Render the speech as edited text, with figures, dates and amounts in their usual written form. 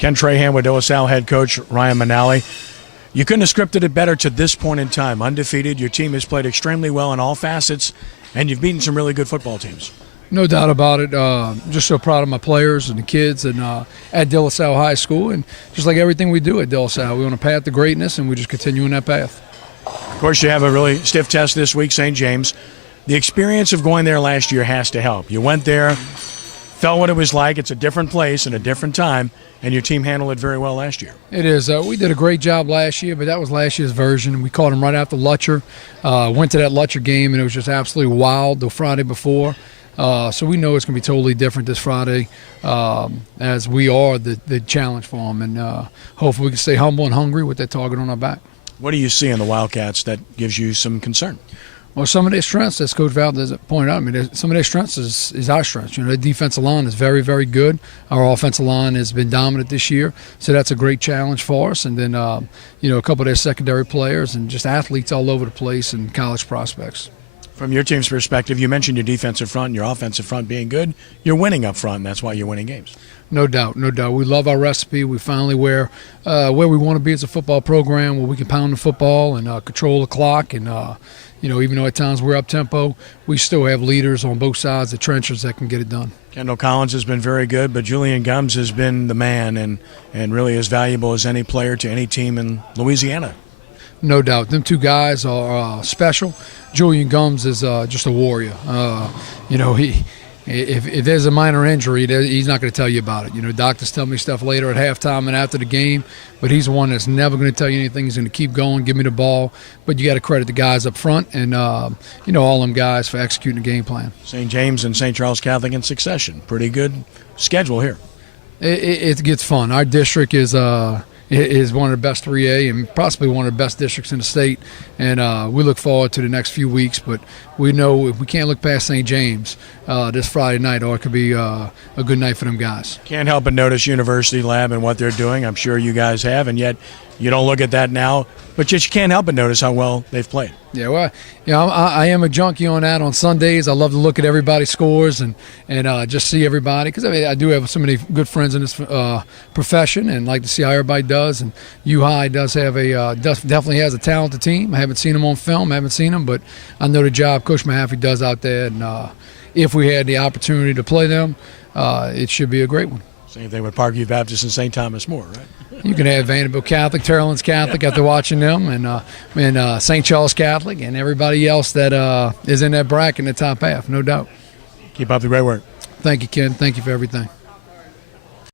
Ken Trahan with De La Salle head coach Ryan Manale. You couldn't have scripted it better to this point in time. Undefeated, your team has played extremely well in all facets, and you've beaten some really good football teams. No doubt about it. Just so proud of my players and the kids and at De La Salle High School. And just like everything we do at De La Salle, we're on a path to greatness, and we just continue on that path. Of course, you have a really stiff test this week, St. James. The experience of going there last year has to help. You went there, felt what it was like. It's a different place and a different time, and your team handled it very well last year. It is. We did a great job last year, but that was last year's version. We caught them right after Lutcher. Went to that Lutcher game, and it was just absolutely wild the Friday before. So we know it's going to be totally different this Friday, as we are the challenge for them. And hopefully we can stay humble and hungry with that target on our back. What do you see in the Wildcats that gives you some concern? Well, some of their strengths, as Coach Valdez pointed out, I mean, some of their strengths is our strengths. You know, the defensive line is very, very good. Our offensive line has been dominant this year, so that's a great challenge for us. And then, you know, a couple of their secondary players and just athletes all over the place and college prospects. From your team's perspective, you mentioned your defensive front and your offensive front being good. You're winning up front, and that's why you're winning games. No doubt, no doubt. We love our recipe. We finally where we want to be as a football program, where we can pound the football and control the clock. And, you know, even though at times we're up-tempo, we still have leaders on both sides of the trenches that can get it done. Kendall Collins has been very good, but Julian Gums has been the man and really as valuable as any player to any team in Louisiana. No doubt. Them two guys are special. Julian Gums is just a warrior. You know, if there's a minor injury, he's not going to tell you about it. You know, doctors tell me stuff later at halftime and after the game, but he's the one that's never going to tell you anything. He's going to keep going, give me the ball. But you got to credit the guys up front and, you know, all them guys for executing the game plan. St. James and St. Charles Catholic in succession. Pretty good schedule here. It gets fun. Our district is one of the best 3A and possibly one of the best districts in the state. And we look forward to the next few weeks. But we know if we can't look past St. James this Friday night, or it could be a good night for them guys. Can't help but notice University Lab and what they're doing. I'm sure you guys have, and yet you don't look at that now. But you can't help but notice how well they've played. Yeah, well, you know, I am a junkie on that on Sundays. I love to look at everybody's scores and just see everybody, because I mean, I do have so many good friends in this profession and like to see how everybody does. And U-High does have definitely has a talented team. I haven't seen them on film, but I know the job Coach Mahaffey does out there. And if we had the opportunity to play them, it should be a great one. Same thing with Parkview Baptist and St. Thomas More, right? You can have Vanderbilt Catholic, Terrellins Catholic after watching them, and St. Charles Catholic, and everybody else that is in that bracket in the top half, no doubt. Keep up the great work. Thank you, Ken. Thank you for everything.